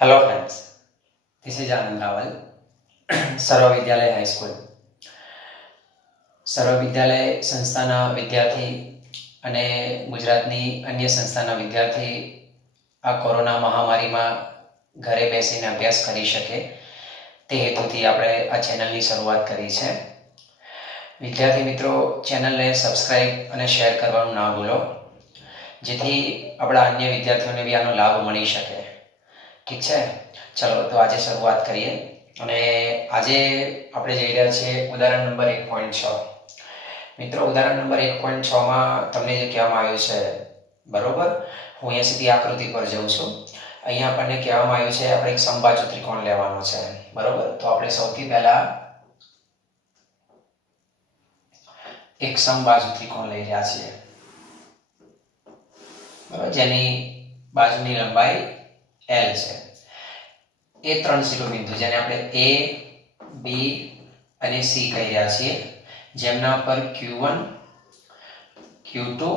Hello friends, this is Anand Rawal, સર્વ વિદ્યાલય high school. સર્વ વિદ્યાલય સંસ્થાના વિદ્યાર્થી અને ગુજરાતની અન્ય સંસ્થાના વિદ્યાર્થી આ કોરોના મહામારીમાં ઘરે બેસીને અભ્યાસ કરી શકે તે હેતુથી આપણે આ ચેનલની શરૂઆત કરી છે. વિદ્યાર્થી મિત્રો, ચેનલને સબસ્ક્રાઈબ અને શેર કરવાનું ના ભૂલો, જેથી આપણા અન્ય વિદ્યાર્થીઓને બી આનો લાભ મળી શકે. ઠીક છે, ચલો તો આજે શરૂઆત કરીએ. અને આજે આપણે જઈ રહ્યા છીએ ઉદાહરણ નંબર 1.6. મિત્રો, ઉદાહરણ નંબર 1.6માં તમને જે કહેવામાં આવ્યું છે, બરોબર, હું અહીંયા સીધી આકૃતિ પર જઉં છું. અહીંયા આપણને કહેવામાં આવ્યું છે આપણે એક સમબાજુ ત્રિકોણ લેવાનો છે, બરોબર. તો આપણે સૌથી પહેલા એક સમબાજુ ત્રિકોણ લઈ રહ્યા છીએ, બરોબર, જેની બાજુની લંબાઈ L છે. એ ત્રણ શિરોબિંદુ જેને આપણે A, B અને C કહી રહ્યા છીએ, જેમના પર Q1, Q2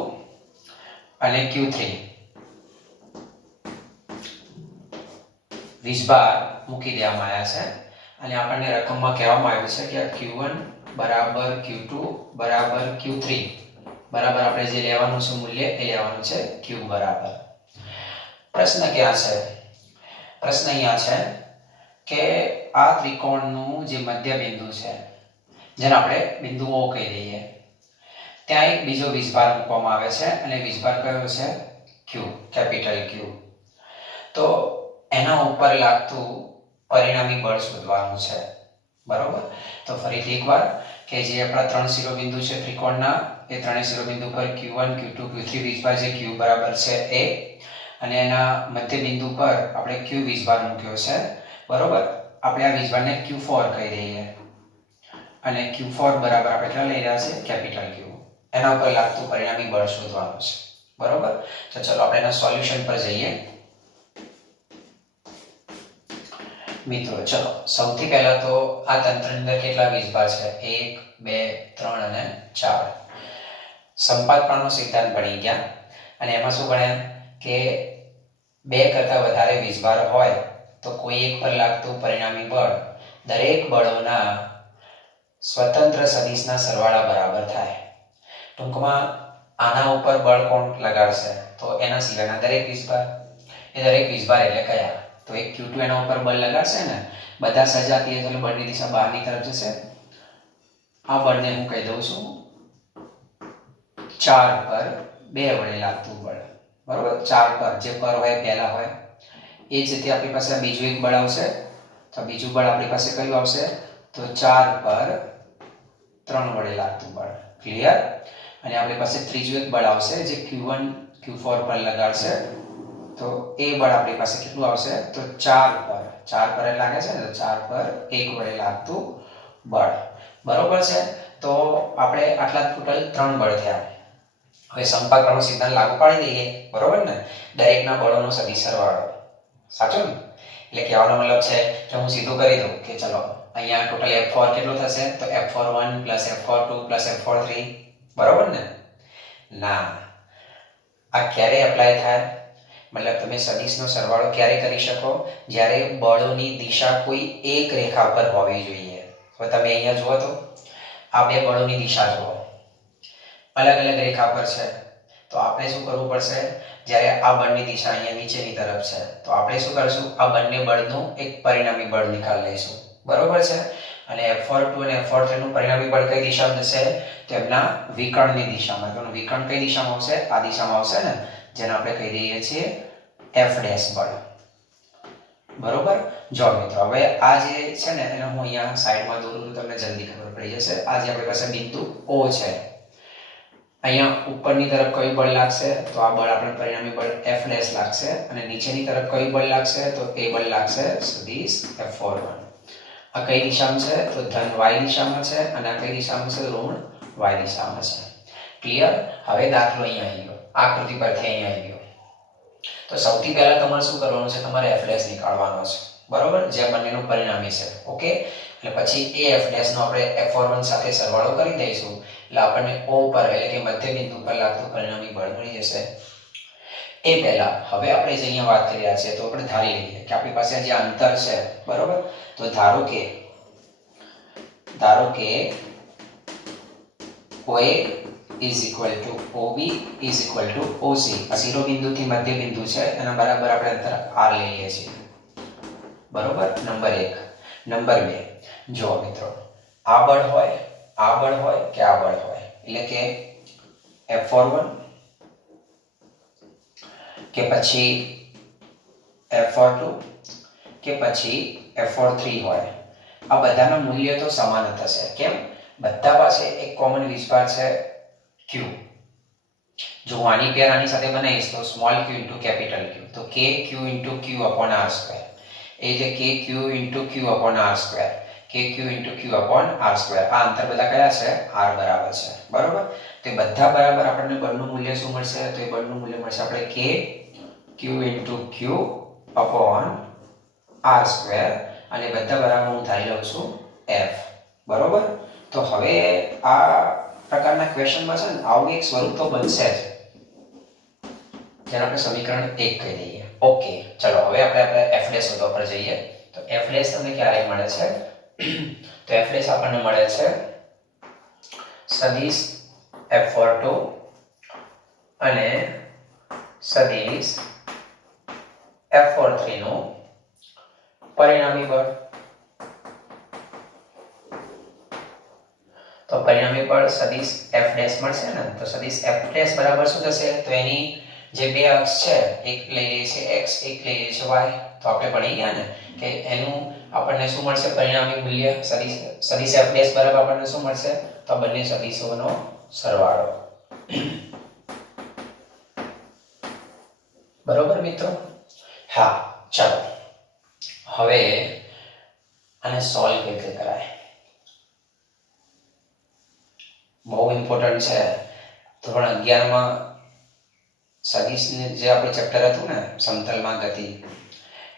અને Q3 વીજભાર મૂકી દેવામાં આવ્યા છે. અને આપણને રકમમાં કહેવામાં આવ્યું છે કે Q1 બરાબર Q2 બરાબર Q3 બરાબર આપણે જે લેવાનું છે મૂલ્ય એ લેવાનું છે Q બરાબર. પ્રશ્ન ક્યાં છે? પ્રશ્ન અહીંયા છે કે આ ત્રિકોણનું જે મધ્ય બિંદુ છે, જેને આપણે બિંદુ O કહી દઈએ, ત્યાં એક બીજો વીજભાર મૂકવામાં આવે છે અને વીજભાર કયો છે? Q, capital Q. તો એના ઉપર લાગતું પરિણામી બળ શોધવાનું છે, બરોબર. તો ફરીથી એકવાર કે જે આપણા ત્રણ શિરોબિંદુ છે ત્રિકોણના, એ ત્રણેય શિરોબિંદુ પર Q1, Q2, Q3 વીજભાર છે, Q બરાબર છે A, અને એના મધ્ય બિંદુ પર આપણે Q વીજભાર મૂક્યો છે, બરોબર. આપણે આ વીજભારને Q4 કહી દઈએ અને Q4 બરાબર આપણે કેટલા લઈ રહ્યા છે? Capital Q. એના ઉપર લાગતું પરિણામી બળ શોધવાનું છે, બરોબર. તો ચલો આપણે એના સોલ્યુશન પર જઈએ. મિત્રો, ચલો સૌથી પહેલા તો આ તંત્રની અંદર કેટલા વીજભાર છે? 1, 2, 3 અને 4. સંપાતનો સિદ્ધાંત ભણી ગયા અને એમાં શું ભણ્યા કે બે કરતા વધારે વીજભાર હોય તો કોઈ એક પર લાગતું પરિણામી બળ દરેક બળોના સ્વતંત્ર સદિશના સરવાળા બરાબર થાય. ટૂંકમાં આના ઉપર બળ કોણ લગાડશે? તો એના સિવાયના દરેક વીજભાર. એ દરેક વીજભાર એટલે કયા? તો એક Q2 એના ઉપર બળ લગાડશે ને, બધા સજાતીય એટલે બળની દિશા બહારની તરફ જશે. આ બળને હું કહી દઉં છું 4 પર 2 વડે લાગતું બળ, બરોબર. 4 પર જે પર હોય પહેલા હોય એ જ રીતે આપણી પાસે બીજું એક બળ આવશે. તો બીજું બળ આપણી પાસે કયું આવશે? તો 4 પર 3 વડે લાગતું બળ. ક્લિયર? અને આપણી પાસે ત્રીજું એક બળ આવશે જે Q1, Q4 પર લગાડશે. તો એ બળ આપણી પાસે કેટલું આવશે? તો 4 પર લાગે છે ને, તો 4 પર 1 વડે લાગતું બળ, બરોબર છે. તો આપણે આટલા ટોટલ 3 બળ થયા. હવે સંપાતનો સિદ્ધાંત લાગુ પાડી દઈએ, બરોબર ને. દરેકના બળોનો સદિશ સરવાળો, સાચો ને? એટલે કહેવાનો મતલબ છે કે હું સીધું કરી દઉં કે ચલો અહીંયા ટોટલ F4 કેટલું થશે? તો F41 + F42 + F43, બરોબર ને? ના, આ ક્યારે એપ્લાય થાય? મતલબ તમે સદિશનો સરવાળો ક્યારે કરી શકો? જ્યારે બળોની દિશા કોઈ એક રેખા પર હોવી જોઈએ. હવે તમે અહીંયા જુઓ તો આ બે બળોની દિશા જુઓ, અલગ અલગ રેખા પર છે. તો આપણે શું કરવું પડશે? જ્યારે આ બળની દિશા અહીંયા નીચેની તરફ છે, તો આપણે શું કરશું? આ બંને બળનું એક પરિણામી બળ નિકાલ લઈશું, બરોબર છે. અને F42 અને F43 નું પરિણામી બળ કઈ દિશામાં જશે? તેમના વિકર્ણની દિશામાં. તો વિકર્ણ કઈ દિશામાં આવશે? આ દિશામાં આવશે ને, જેને આપણે કહી દઈએ છીએ F' બળ, બરોબર. જો મિત્રો, હવે આ જે છે ને એને હું અહીંયા સાઈડમાં દોરું, તમને જલ્દી ખબર પડી જશે. આ જે આપણી પાસે બિંદુ O છે, અહીંયા ઉપરની તરફ કયું બળ લાગશે? તો આ બળ આપણે પરિણામી બળ F' લાગશે. અને નીચેની તરફ કયું બળ લાગશે? તો એ બળ લાગશે સદિશ F41. આ કઈ દિશામાં છે? તો ધન y દિશામાં છે. અને આ કઈ દિશામાં છે? ઋણ y દિશામાં છે. ક્લિયર? હવે દાખલો અહીંયા આવી ગયો, આકૃતિ પરથી અહીંયા આવી ગયો. તો સૌથી પહેલા તમારે શું કરવાનું છે? તમારે F' નીકાળવાનો છે, બરોબર, જે બંનેનું પરિણામી છે. ઓકે, એટલે પછી એ F' નો આપણે F41 સાથે સરવાળો કરી દઈશું. એટલે આપણને O પર એટલે કે મધ્ય બિંદુ પર લાગતું પરિણામી બળ મળી જશે. એ પહેલા હવે આપણે જે અહીંયા વાત કરી રહ્યા છીએ તો આપણે ધારી લઈએ કે આપણી પાસે જે અંતર છે બરોબર, તો ધારો કે OA is equal to OB is equal to OC. આ શિરોબિંદુથી મધ્ય બિંદુ છે એના બરાબર આપણે અંતર r લઈ લઈએ છીએ બરોબર. નંબર 1. નંબર 2, જો મિત્રો આ બળ હોય કે આ બળ હોય એટલે કે F41 કે પછી F42 કે પછી F43 હોય, આ બધાના મૂલ્ય તો સમાન થશે. કેમ? બધા પાસે એક કોમન વીજભાર છે Q. જો આની પેર આની સાથે બનાવીશ તો small q into capital Q, તો KQ into Q upon R square, એ જે KQ into Q upon R square, KQ into Q upon R square. આ અંતર બધા કયા છે? R બરાબર છે બરોબર. તો એ બધા બરાબર આપણને બળનું મૂલ્ય શું મળશે? તો એ બળનું મૂલ્ય મળશે આપણે KQ into Q upon R square, અને બધા બરાબર હું ધારી લઉં છું F બરોબર. તો હવે આ પ્રકારના ક્વેશ્ચનમાં છે ને આવું એક સ્વરૂપ તો બનશે જ, જેને આપણે સમીકરણ 1 કહી દઈએ. ઓકે, ચલો હવે આપણે F' શોધવા પર જઈએ. તો F' તમને ક્યારે મળે છે? તો F' આપણને મળે છે સદિશ F42 અને સદિશ F43 નું પરિણામી બળ. તો પરિણામી બળ સદિશ F' મળશે ને, તો સદિશ F' બરાબર શું થશે? તો એની જે બે અક્ષ છે, એક લઈ લઈએ છે x, એક લઈ લઈએ છે y. તો આપણે ભણી ગયા ને કે એનું આપણને શું મળશે? પરિણામી મૂલ્ય સદિશ F' બરાબર આપણને શું મળશે? તો બંને સદિશોનો સરવાળો. બરોબર મિત્રો? હા, ચાલો હવે આને સોલ્વ કેવી રીતે કરાય? બહુ ઇમ્પોર્ટન્ટ છે. ધોરણ 11 માં સદિશને જે આપણે ચેપ્ટર હતું ને સમતલમાં ગતિ,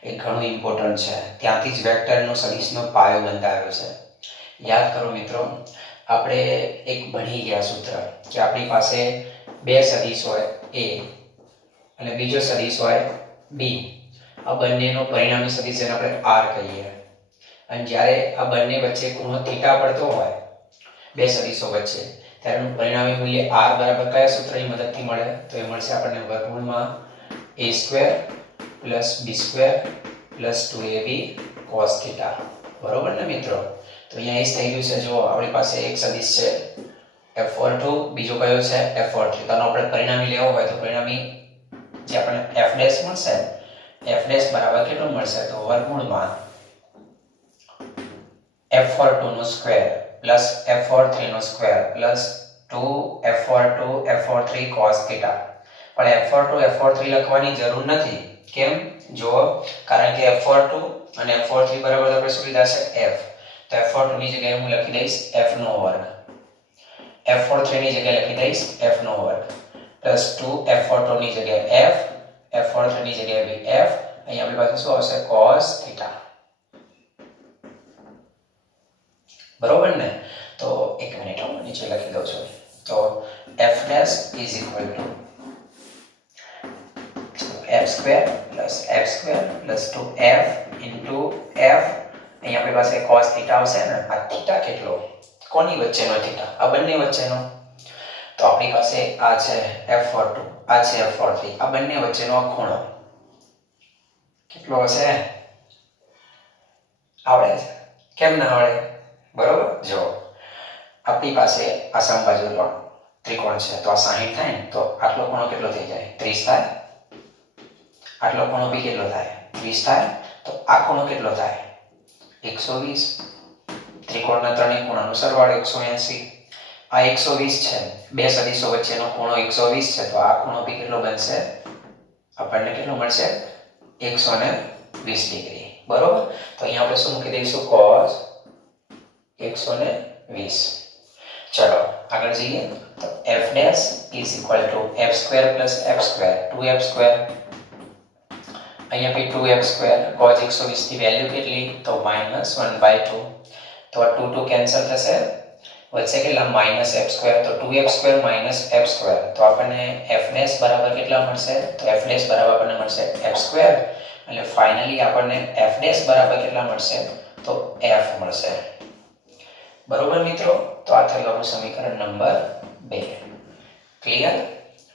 એ ઘણું ઇમ્પોર્ટન્ટ છે. ત્યાંથી જ વેક્ટરનો સદિશનો પાયો બંધાયો છે. યાદ કરો મિત્રો, આપણે એક ભણી ગયા સૂત્ર કે આપણી પાસે બે સદિશ હોય A અને બીજો સદિશ હોય B. આ બંનેનો પરિણામી સદિશ જેને આપણે R કહીએ, અને જ્યારે આ બંને વચ્ચે ખૂણો થીટા પડતો હોય બે સદિશો વચ્ચે, ત્યારે પરિણામી મૂલ્ય R બરાબર કયા સૂત્રની મદદથી મળે? તો એ મળશે આપણને વર્ગમૂળમાં A² plus B² plus 2AB cos θ. બરોબર ને મિત્રો? તો અહીંયા એ જ થઈ ગયું છે. જો આપણી પાસે એક સદિશ છે F42, બીજો કયો છે F43. તો આપણે પરિણામી લેવો હોય તો પરિણામી જે આપણને F' મળશે, F' બરાબર કેટલું મળશે? તો વર્ગમૂળમાં F42 નો સ્ક્વેર પ્લસ F43 નો square plus 2F42 F43 cos θ. પણ F42 F43 લખવાની જરૂર નથી. કેમ? જો કારણ કે F42 અને F43 બરાબર આપણે શું લીધા છે? F. તો F42 ની જગ્યાએ હું લખી દઈશ F નો વર્ગ, F43 ની જગ્યાએ લખી દઈશ F નો વર્ગ, પ્લસ 2F42 ની જગ્યાએ F, F43 ની જગ્યાએ બી F. અહીં આપણી પાસે શું આવશે? cos θ. બરોબર ને? તો એક મિનિટ હું નીચે લખી દઉં છું. તો F' is equal to F² plus F² plus 2F into F. અહીં આપણી પાસે cos θ આવશે ને. આ θ કેટલો? કોની વચ્ચેનો θ? આ બંને વચ્ચેનો. તો આપણી પાસે આ છે F42, આ છે F43. આ બંને વચ્ચેનો ખૂણો કેટલો હશે? આવડે છે? કેમ ના આવડે? બરોબર. જો આપણી પાસે આ સમબાજુ ત્રિકોણ છે, તો આ 60 થાય ને, તો આટલો ખૂણો કેટલો થઈ જાય? 30 થાય. આટલો ખૂણો બી કેટલો થાય? 30 થાય. તો આ ખૂણો કેટલો થાય? 120. ત્રિકોણના ત્રણેય ખૂણાનો સરવાળો 180. આ 120 છે. બે સદિશો વચ્ચેનો ખૂણો 120 છે, તો આ ખૂણો બી કેટલો બનશે? આપણને કેટલો મળશે? 120 ડિગ્રી. બરોબર. તો અહીંયા આપણે શું મૂકી દઈશું? cos 120. ચલો આગળ જઈએ. તો F' is equal to F² plus F², 2F². અહીંયા બી 2F² cos 120 ની વેલ્યુ કેટલી? તો -1/2. તો આ 2 2 કેન્સલ થશે. વચ્ચે કેટલા -f² તો 2f² - f², તો આપણને f' બરાબર કેટલા મળશે? તો f' બરાબર આપણને મળશે f², એટલે ફાઇનલી આપણને f' બરાબર કેટલા મળશે? તો f મળશે. બરોબર મિત્રો, તો આ થયું આપણું સમીકરણ નંબર 2. ક્લિયર?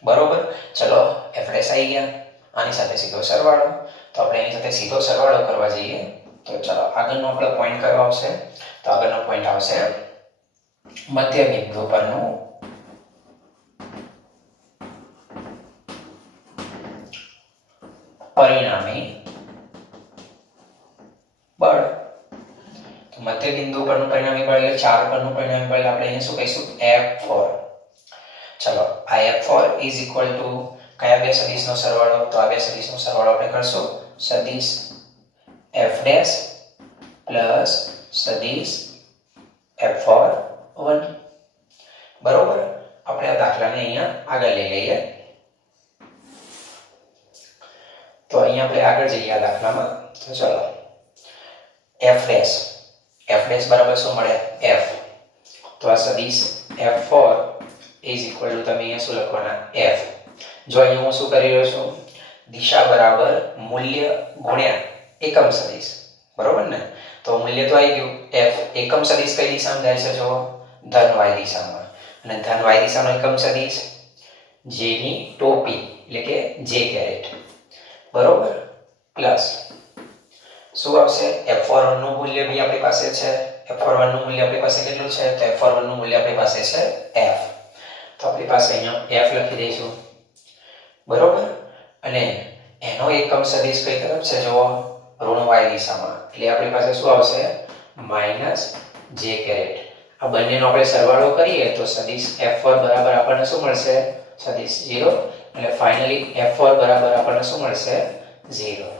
બરોબર. ચલો f' આવી ગયા, આની સાથે સીધો સરવાળો. તો આપણે એની સાથે સીધો સરવાળો કરવા જઈએ તો ચલો આગળનો આપણો પોઈન્ટ કયો આવશે? તો આગળનો પોઈન્ટ આવશે મધ્ય બિંદુ પરનું પરિણામી બળ. તો મધ્ય બિંદુ પરનું પરિણામી બળ એટલે 4 પરનું પરિણામી બળ આપણે અહીંયા શું કહીશું? F4. ચલો આ F4 ઇઝ ઇક્વલ ટુ કયા બે સદિશનો સરવાળો? તો આ બે સદિશનો સરવાળો આપણે કરશું સદિશ f' પ્લસ સદિશ F4(1). બરોબર. આપણે આ દાખલાને અહીંયા આગળ લઈ લઈએ. તો અહીંયા આપણે આગળ જઈએ આ દાખલામાં. તો ચલો f' બરાબર શું મળે? f. તો આ સદિશ F4 ઇઝ ઇક્વલ ટુ તમે અહીંયા શું લખવાના? f. જો અહીંયા હું શું કરી રહ્યો છું? દિશા બરાબર મૂલ્ય ગુણ્યા એકમ સદિશ. બરોબર ને? તો મૂલ્ય તો આવી ગયું f. એકમ સદિશ કઈ દિશામાં જાય છે? જો ધન y દિશામાં. અને ધન y દિશાનો એકમ સદિશ j ની ટોપી એટલે કે j². બરોબર. પ્લસ શું આવશે? f41 નું મૂલ્ય બી આપણી પાસે છે. f41 નું મૂલ્ય આપણી પાસે કેટલું છે? તો f41 નું મૂલ્ય આપણી પાસે છે f. તો આપણી પાસે અહીંયા f લખી દઈશું. બરોબર. અને એનો એકમ સદિશ કઈ તરફ છે? જો ઋણ y દિશામાં. એટલે આપણી પાસે શું આવશે? -j². આ બંનેનો આપણે સરવાળો કરીએ તો સદિશ f4 બરાબર આપણને શું મળશે? સદિશ 0. એટલે ફાઇનલી f4 બરાબર આપણને શું મળશે? 0.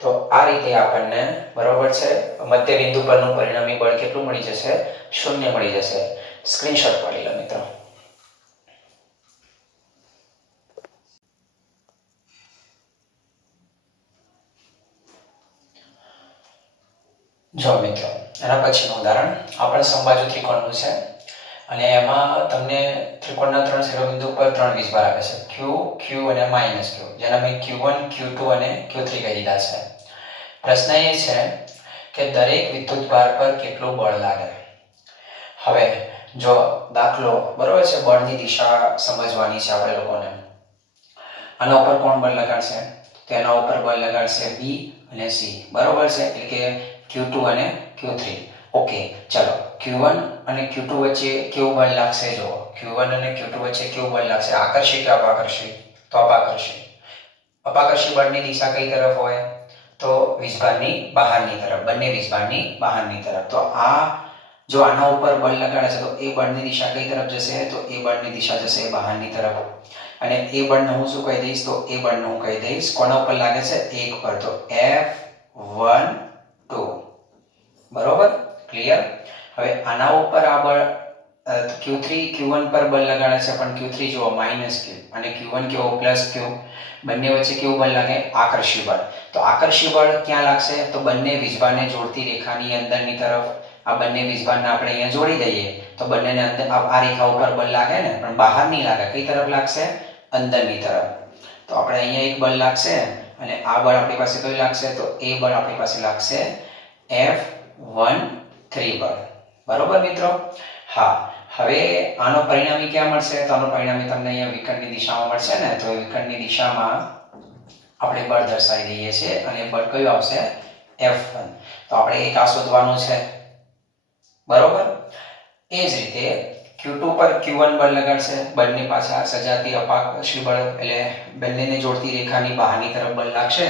તો આ રીતે આપણને બરોબર છે મધ્ય બિંદુ પરનું પરિણામી બળ કેટલું મળી જશે? 0 મળી જશે. સ્ક્રીનશોટ પાડી લો મિત્રો. જો મિત્રો એના પછીનું ઉદાહરણ આપણે સમબાજુ ત્રિકોણનું છે અને એમાં તમને ત્રિકોણના 3 શિરોબિંદુ પર 3 વીજભાર આપે છે q, q અને -q, જેના મેં q1, q2 અને q3 કહી દીધા છે. પ્રશ્ન એ છે કે દરેક વિદ્યુતભાર પર કેટલું બળ લાગે. હવે જો દાખલો બરોબર છે, બળની દિશા સમજવાની છે આપણે લોકોને. આના ઉપર કોણ બળ લગાડશે? તેના ઉપર બળ લગાડશે b અને c. બરોબર છે, એટલે કે Q2 અને Q3. ઓકે, ચલો Q1 અને Q2 વચ્ચે કેવું બળ લાગશે? જો Q1 અને Q2 વચ્ચે કેવું બળ લાગશે? આકર્ષી કે અપાકર્ષી? તો અપાકર્ષી. અપાકર્ષી બળની દિશા કઈ તરફ હોય? તો વીજભારની બહારની તરફ. બંને વીજભારની બહારની તરફ. તો આ જો આના ઉપર બળ લગાડે છે તો એ બળની દિશા કઈ તરફ જશે? તો એ બળની દિશા જશે બહારની તરફ. અને એ બળને હું શું કહી દઈશ? તો એ બળને હું કહી દઈશ કોના ઉપર લાગે છે? 1 પર. તો F1 2. બરોબર. ક્લિયર? હવે આના ઉપર આ બળ Q3 Q1 પર બળ લગાડે છે, પણ Q3 જુઓ -q અને Q1 કેવો +q. બંને વચ્ચે કેવું બળ લાગે? આકર્ષી બળ. તો આકર્ષી બળ ક્યાં લાગશે? તો બંને વીજભારને જોડતી રેખાની અંદરની તરફ. આ બંને વીજભારને આપણે અહીંયા જોડી દઈએ તો બંનેને અંદર આ રેખા ઉપર બળ લાગે ને, પણ બહાર નહીં લાગે. કઈ તરફ લાગશે? અંદરની તરફ. તો આપણે અહીંયા એક બળ લાગશે અને આ બળ આપણી પાસે કયું લાગશે? તો એ બળ આપણી પાસે લાગશે F13 બળ. બરોબર મિત્રો? હા. હવે આનો પરિણામી ક્યાં મળશે? તો આનો પરિણામી તમને અહીંયા વિકર્ણની દિશામાં મળશે ને. તો વિકર્ણની દિશામાં આપણે બળ દર્શાવી દઈએ છીએ અને બળ કયું આવશે? F1. તો આપણે એક આ શોધવાનું છે. બરોબર. એ જ રીતે Q2 પર Q1 બળ લગાડશે. બંને પાછા સજાતી અપાકર્ષી બળ એટલે બંનેને જોડતી રેખાની બહારની તરફ બળ લાગશે.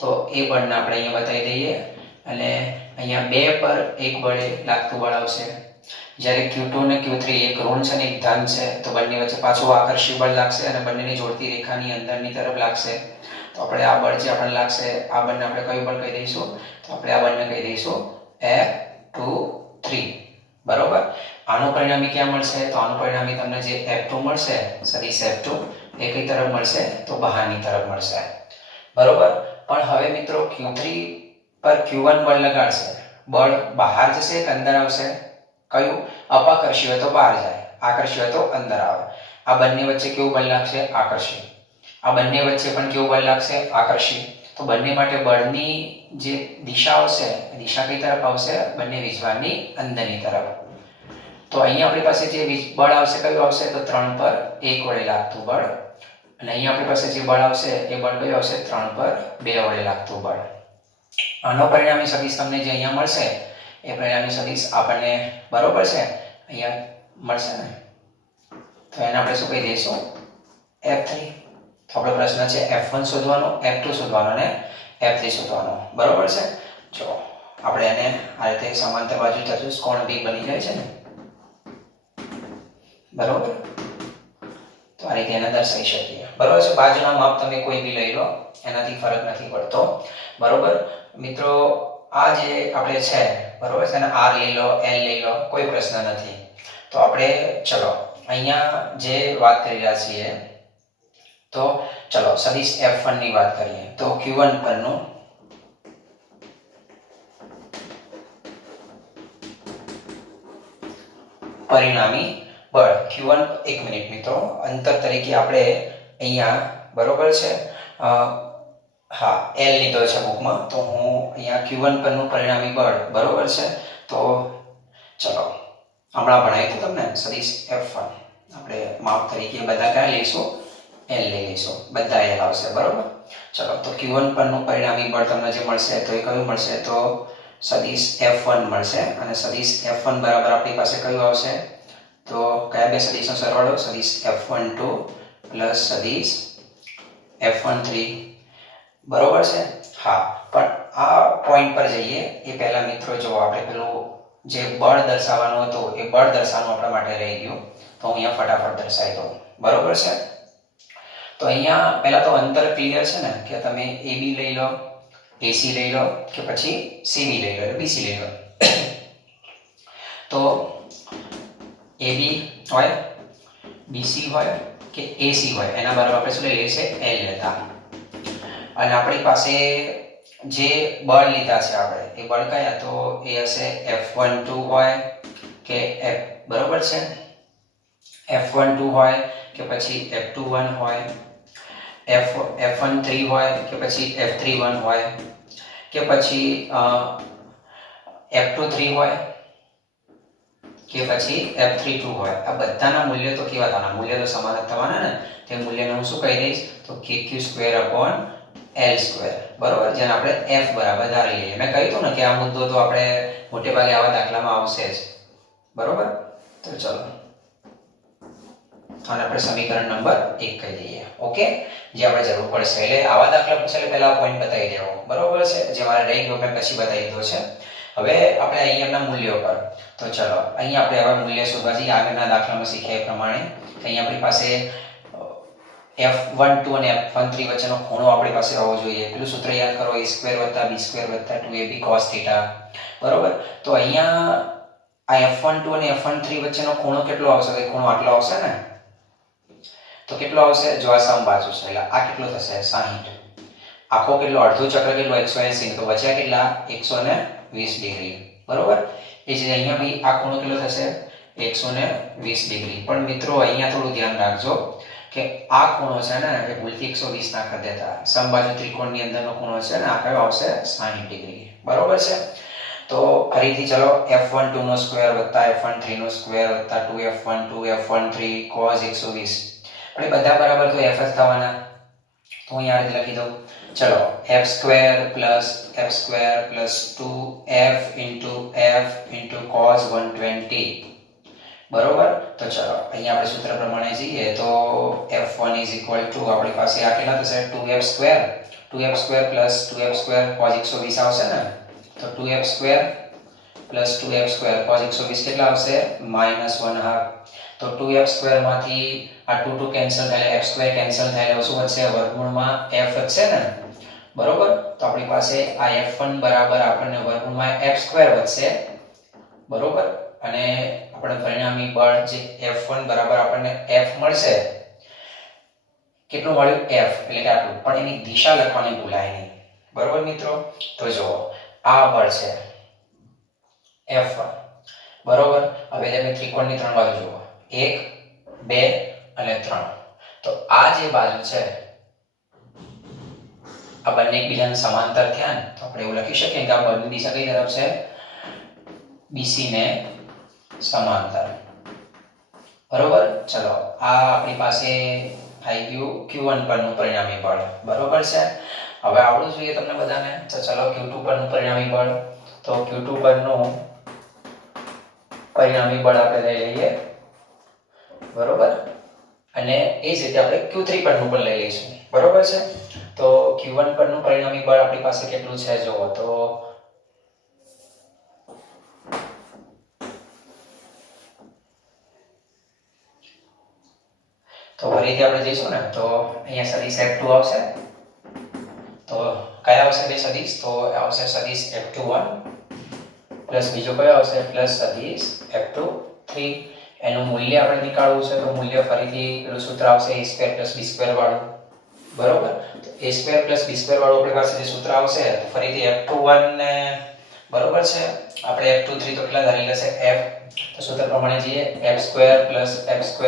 તો એ બળને આપણે અહીંયા બતાવી દઈએ અને અહીંયા 2 પર 1 બળે લાગતું બળ આવશે. જ્યારે Q2 અને Q3 એક ઋણ છે ને એક ધન છે, તો બંને વચ્ચે પાછું આકર્ષી બળ લાગશે અને બંનેને જોડતી રેખાની અંદરની તરફ લાગશે. તો આપણે આ બળ જે આપણને લાગશે, આ બળને આપણે કયું બળ કહી દઈશું? તો આપણે આ બળને કહી દઈશું F23. બરોબર. આનું પરિણામી ક્યાં મળશે? તો આનું પરિણામી તમને જે F2 મળશે, સદિશ F2, એ કઈ તરફ મળશે? તો બહારની તરફ મળશે. બરોબર. પણ હવે મિત્રો Q3 પર Q1 બળ લગાડશે. બળ બહાર જશે કે અંદર આવશે? કયું? અપાકર્ષી હોય તો બહાર જાય, આકર્ષી હોય તો અંદર આવે. આ બંને વચ્ચે કેવું બળ લાગશે? આકર્ષી. આ બંને વચ્ચે પણ કેવું બળ લાગશે? આકર્ષી. તો બંને માટે બળની જે દિશા આવશે, દિશા કઈ તરફ આવશે? બંને વીજભારની અંદરની તરફ. તો અહીંયા આપણી પાસે જે બળ આવશે કયું આવશે? તો 3 પર 1 વડે લાગતું બળ. અને અહીંયા આપણી પાસે જે બળ આવશે એ બળ કયું આવશે? 3 પર 2 વડે લાગતું બળ. આનો પરિણામી સદિશ તમને જે અહીંયા મળશે એ પરિણામી સદિશ આપણને બરોબર છે અહીંયા મળશે ને, તો એને આપણે શું કહી દઈશું? F3. તો આપણો પ્રશ્ન છે F1 શોધવાનો, F2 શોધવાનો અને F3 શોધવાનો. બરોબર છે. જો આપણે એને આ રીતે સમાંતર બાજુ ચતુષ્કોણ બી બની જાય છે ને, બરોબર. તો આ રીતે એને દર્શાવી શકીએ. બરોબર છે. બાજુના માપ તમે કોઈ બી લઈ લો, એનાથી ફરક નથી પડતો. બરોબર મિત્રો, આ જે આપણે છે બરોબર છે ને, R લઈ લો, L લઈ લો, કોઈ પ્રશ્ન નથી. તો આપણે ચલો અહીંયા જે વાત કરી રહ્યા છીએ, તો ચલો સદિશ F1 ની વાત કરીએ. તો Q1 પરનું પરિણામી બળ Q1, 1 મિનિટ મિત્રો, અંતર તરીકે આપણે અહીંયા બરોબર છે હા L લીધો છે બુકમાં, તો હું અહીંયા Q1 પરનું પરિણામી બળ બરોબર છે. તો ચલો હમણાં ભણાવ્યું હતું તમને સદિશ F1, આપણે માપ તરીકે બધા કયા લઈશું? L લઈ લઈશું, બધા L આવશે. બરોબર. ચલો તો Q1 પરનું પરિણામી બળ તમને જે મળશે તો એ કયું મળશે? તો સદિશ F1 મળશે. અને સદિશ F1 બરાબર આપણી પાસે કયું આવશે? તો કયા બે સદિશનો સરવાળો? સદિશ F12 પ્લસ સદિશ F13. બરોબર છે. હા, પણ આ પોઈન્ટ પર જઈએ એ પહેલા મિત્રો જો આપણે પેલું જે બળ દર્શાવવાનું હતું એ બળ દર્શાવવાનું આપણા માટે રહી ગયું, તો હું અહીંયા ફટાફટ દર્શાવી દઉં. બરોબર છે. તો અહીંયા પહેલા તો અંતર ક્લિયર છે ને, કે તમે AB લઈ લો, AC લઈ લો, કે પછી CB લઈ લો, BC લઈ લો. તો AB હોય, BC હોય કે AC હોય, એના બરાબર આપણે શું લઈ લઈએ છે? L લેતા. અને આપણી પાસે જે બળ લીધા છે આપણે એ બળ કયા? તો એ હશે F12 હોય કે બરોબર છે, F12 હોય કે પછી F21 હોય, F13 હોય કે પછી F31 હોય કે પછી F23 હોય કે પછી F32 હોય. આ બધાના મૂલ્ય તો કેવા થવાના? મૂલ્ય તો સમાન જ થવાના ને. તે મૂલ્યને હું શું કહી દઈશ? તો KQ²/L². બરોબર, જેને આપણે F બરાબર ધારી લઈએ. મેં કહ્યું હતું ને કે આ મુદ્દો તો આપણે મોટે ભાગે આવા દાખલામાં આવશે જ. બરોબર. તો ચલો અને આપણે સમીકરણ નંબર 1 કહી દઈએ. ઓકે, જે આપણે જરૂર પડશે. એટલે આવા દાખલા પૂછે એટલે પહેલા પોઈન્ટ બતાવી દેવો. બરોબર છે, જે મારે રહી ગયો મેં પછી બતાવી દીધો છે. હવે આપણે અહીંયાના મૂલ્યો પર, તો ચલો અહીંયા આપણે હવે મૂલ્ય શોધવા જઈએ. આગળના દાખલામાં શીખ્યા એ પ્રમાણે અહીંયા આપણી પાસે F12 અને F13 વચ્ચેનો ખૂણો આપણી પાસે હોવો જોઈએ. પેલું સૂત્ર યાદ કરો, a² + b² + 2ab cos θ. બરોબર. તો અહીંયા આ F12 અને F13 વચ્ચેનો ખૂણો કેટલો આવશે? તો ખૂણો આટલો આવશે ને. તો કેટલો આવશે? જો આ સમબાજુ છે એટલે આ કેટલો થશે? 60. આખો કેટલો? અડધું ચક્ર કેટલો? 180. તો વચ્ચે કેટલા? 120 ડિગ્રી. બરોબર. એ જ અહીંયા બી આ ખૂણો કેટલો થશે? 120 ડિગ્રી. પણ મિત્રો અહીંયા થોડું ધ્યાન રાખજો કે આ ખૂણો છે ને એ ભૂલથી 120 ના કરી દેતા. સમબાજુ ત્રિકોણની અંદરનો ખૂણો છે ને આ કયો આવશે? 60 ડિગ્રી. બરોબર છે. તો ફરીથી ચલો F12 નો સ્ક્વેર વત્તા F13 નો સ્ક્વેર વત્તા 2F12 F13 cos 120. આપણે બધા બરાબર તો F જ થવાના. તો હું આ રીતે લખી દઉં. ચલો F² + 2F * cos 120. બરોબર. તો ચલો અહીંયા આપણે સૂત્ર પ્રમાણે જઈએ તો F1 = આપણી પાસે આ કેટલા થશે? 2F² + 2F² cos 120 આવશે ને. તો 2F² + 2F² cos 120 કેટલા આવશે? -1/2. તો 2F² માંથી આ 2 2 કેન્સલ થાય, F² કેન્સલ થાય એટલે શું વધશે? વર્ગમૂળમાં F વધશે ને. બરોબર. તો આપણી પાસે આ F1 બરાબર આપણને વર્ગમૂળમાં F² વધશે. બરોબર. અને આપણે પરિણામી બળ જે F1 બરાબર આપણને F મળશે. કેટલું મળ્યું? F એટલે કે આટલું. પણ એની દિશા લખવાની ભૂલાય નહીં. બરોબર મિત્રો. તો જો આ બળ છે F1, બરોબર. હવે તમે ત્રિકોણની ત્રણ બાજુ જુઓ, 1 2 અને 3. તો આ જે બાજુ છે આ બંને એકબીજાને સમાંતર થયા ને, તો આપણે એવું લખી શકીએ કે આ બંને દિશા કઈ તરફ છે? BC ને સમાંતર. બરોબર. ચલો આ આપણી પાસે આવી ગયું Q1 પરનું પરિણામી બળ. બરોબર છે. હવે આવડું જોઈએ તમને બધાને. તો ચલો Q2 પરનું પરિણામી બળ. તો Q2 પરનું પરિણામી બળ આપણે લઈ લઈએ. બરોબર. અને એ જ રીતે આપણે Q3 પરનું પણ લઈ લઈશું. બરોબર છે. તો Q1 પરનું પરિણામી બળ આપણી પાસે કેટલું છે જુઓ તો ફરીથી આપણે જઈશું ને તો અહીંયા સદિશ F2 આવશે. તો કયા આવશે બે સદિશ? તો આવશે સદિશ F21 પ્લસ બીજો કયો આવશે? પ્લસ સદિશ F23. એનું મૂલ્ય આપણે નીકાળવું છે તો મૂલ્ય ફરીથી પેલું સૂત્ર આવશે a² + b² વાળું. બરોબર. તો a² + b² વાળું આપણી પાસે જે સૂત્ર આવશે તો ફરીથી F21 ને બરોબર છે. આપણે F23 તો કેટલા ધારી લેશે? f. તો સૂત્ર પ્રમાણે જઈએ f² + f²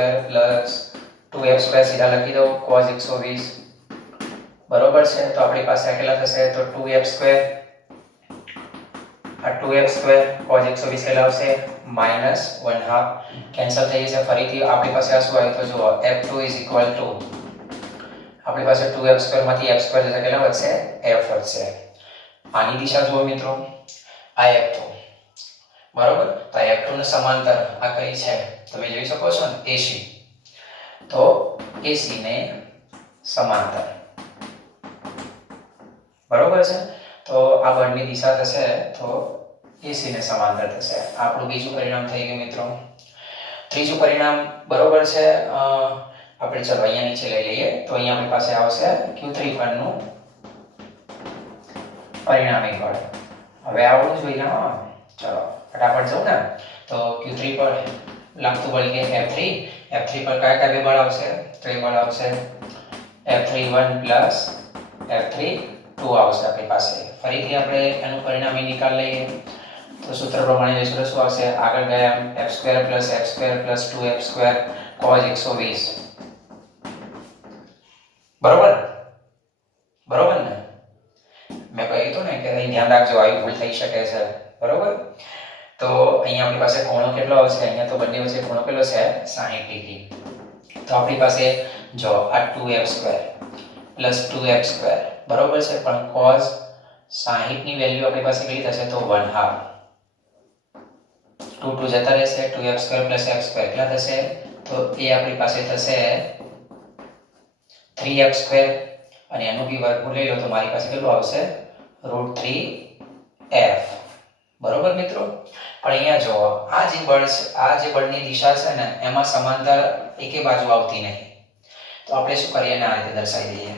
+ 2f² સીધા લખી દો cos 120. બરોબર છે. તો આપણી પાસે આ કેટલા થશે? તો 2f² આ 2f² cos 120 કેટલા આવશે? -1/2 કેન્સલ થઈ જશે. ફરીથી આપણી પાસે આ શું આવ્યું? તો જુઓ f2 આપણી પાસે 2f² માંથી f² જશે કેટલા વધશે? f વધશે. આની દિશા જુઓ મિત્રો, આ f2. બરોબર. તો આ f2 ને સમાંતર આ કઈ છે તમે જોઈ શકો છો ને? AC. તો AC ને સમાંતર. બરોબર છે. તો આ બળની દિશા થશે તો AC ને સમાંતર થશે. આપણું બીજું પરિણામ થઈ ગયું મિત્રો. ત્રીજું પરિણામ બરોબર છે. આપણે ચલો અહીંયા નીચે લઈ લઈએ. તો અહીંયા આપણી પાસે આવશે Q3 પરનું પરિણામી બળ. હવે આવડું જોઈએ. હા ચલો ફટાફટ જાઉં ને. તો Q3 પર લાગતું બળ કે F3. F3 પર કયા કયા બે બળ આવશે? તો એ બળ આવશે F31 + F32 આવશે આપણી પાસે. ફરીથી આપણે એનું પરિણામી નિકાલ લઈએ. તો સૂત્ર પ્રમાણે સૂત્ર શું આવશે? આગળ ગયા એમ f² + f² + 2f² cos 120. બરોબર. બરોબર ને? મેં કહ્યું હતું ને કે અહીં ધ્યાન રાખજો, આવી ભૂલ થઈ શકે છે. બરોબર. તો અહીંયા આપણી પાસે ખૂણો કેટલો આવશે? અહીંયા તો બંને વચ્ચે ખૂણો કેટલો છે? 60 ડિગ્રી. તો આપણી પાસે જો આ 2f² + 2f². બરોબર છે. પણ cos 60 ની વેલ્યુ આપણી પાસે કેટલી થશે? તો 1/2. 2 2 જતા રહેશે. 2f² + f² કેટલા થશે? તો એ આપણી પાસે થશે 3f² અને એનું બી વર્ગમૂળ લઈ લો તો મારી પાસે કેટલું આવશે? √3f. બરોબર મિત્રો. પણ અહીંયા જો આ જે બળ છે, આ જે બળની દિશા છે ને એમાં સમાંતર એકે બાજુ આવતી નહીં. તો આપણે શું કરીએ? આ રીતે દર્શાવી દઈએ.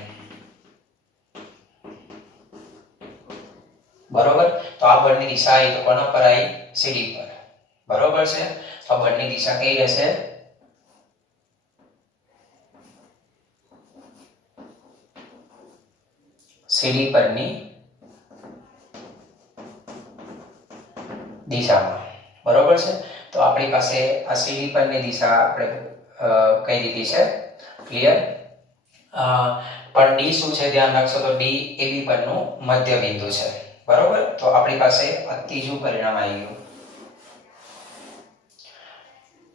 બરોબર. તો આ બળની દિશા આવી તો કોના પર આવી? CD પર. બરોબર છે. તો આ બળની દિશા કઈ રહેશે? CD પરની દિશામાં. બરોબર છે. તો આપણી પાસે આ CD પરની દિશા આપણે કઈ દીધી છે? ક્લિયર. પણ D શું છે ધ્યાન રાખશો તો D AB પરનું મધ્ય બિંદુ છે. બરોબર. તો આપણી પાસે આ ત્રીજું પરિણામ આવી ગયું.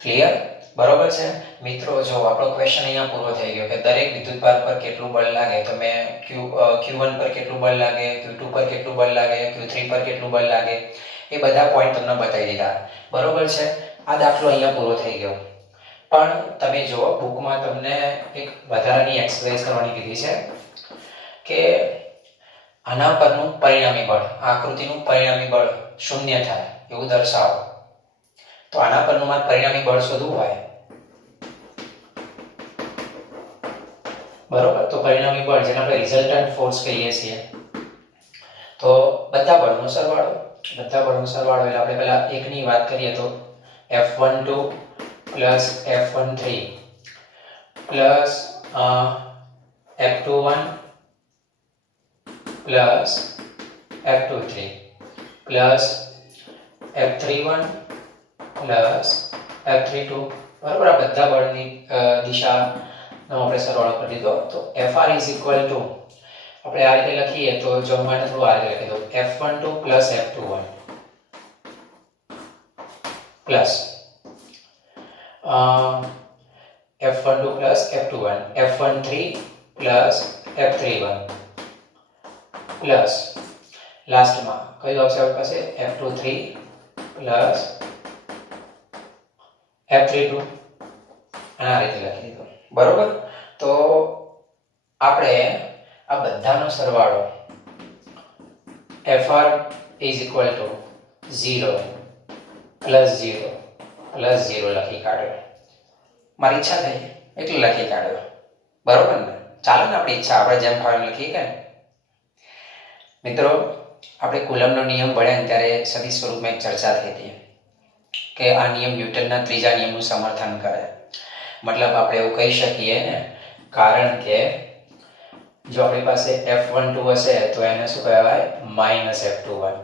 ક્લિયર. બરોબર છે મિત્રો. જો આપણો ક્વેશ્ચન અહીંયા પૂરો થઈ ગયો કે દરેક વિદ્યુતભાર પર કેટલું બળ લાગે. તો મેં Q1 પર કેટલું બળ લાગે, Q2 પર કેટલું બળ લાગે, Q3 પર કેટલું બળ લાગે એ બધા પોઈન્ટ તમને બતાવી દીધા. બરોબર છે. આ દાખલો અહીંયા પૂરો થઈ ગયો. પણ તમે જો બુકમાં તમને એક વધારાની એક્સરસાઇઝ કરવાની કીધી છે કે આના પરનું પરિણામી બળ, આકૃતિનું પરિણામી બળ 0 થાય એવું દર્શાવો. તો આના પરનું મારે પરિણામી બળ શોધવું હોય. બરોબર. તો પરિણામી બળ જેને આપણે રિઝલ્ટન્ટ ફોર્સ કહીએ છીએ. તો બધા બળનો સરવાળો. બધા બળનો સરવાળો એટલે આપણે પહેલા એકની વાત કરીએ તો F12 + F13 + F21 + F23 + F31 plus F32 બરાબર. આ બધા બળની દિશાનો આપણે સરવાળો કરી દીધો. તો Fr ઇઝ ઇક્વલ ટુ આપણે આ રીતે લખીએ તો જો હું આને થોડું આ રીતે લખી દઉં F12 plus F21 plus F12 plus F21 F13 plus F31 plus લાસ્ટમાં કયું આવશે આપણી પાસે F23 પ્લસ F32 આ રીતે લખી દીધું બરોબર. તો આપણે આ બધાનો સરવાળો Fr is equal to 0 plus 0 plus 0 લખી કાઢ્યો. મારી ઈચ્છા થઈ એટલે લખી કાઢ્યો બરોબર ને. ચાલો ને આપણી ઈચ્છા આપણે જેમ ફાવે લખીએ કે મિત્રો આપણે કુલમનો નિયમ ભણ્યા ને ત્યારે સદી સ્વરૂપમાં એક ચર્ચા થઈ હતી કે આ નિયમ ન્યૂટનના ત્રીજા નિયમનું સમર્થન કરે. મતલબ આપણે એવું કહી શકીએ ને કારણ કે જો આપણી પાસે F12 હશે તો એને શું કહેવાય માઇનસ F21.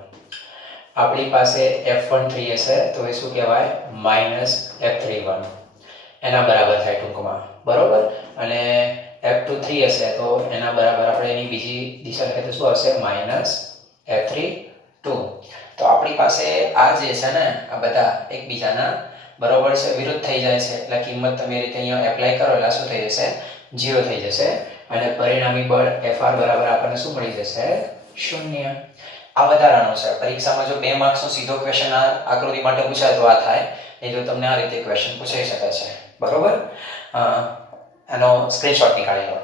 આપણી પાસે F13 હશે તો એ શું કહેવાય માઇનસ F31 એના બરાબર થાય ટૂંકમાં બરોબર. અને F23 હશે તો એના બરાબર આપણે એની બીજી દિશા લખીએ તો શું આવશે માઇનસ F32. તો આપણી પાસે આ જે છે ને આ બધા એકબીજાના બરોબર છે વિરુદ્ધ થઈ જાય છે એટલે કિંમત તમે રીતે અહીંયા એપ્લાય કરો એટલે શું થઈ જશે 0 થઈ જશે અને પરિણામી બળ Fr બરાબર આપણને શું મળી જશે 0. આ વધારાનો છે. પરીક્ષામાં જો 2 માર્ક્સનો સીધો ક્વેશ્ચન આ આકૃતિ માટે પૂછાય તો આ થાય. નહીં તો તમને આ રીતે ક્વેશ્ચન પૂછાઈ શકે છે બરોબર. આનો સ્ક્રીનશોટ નીકાળી લો.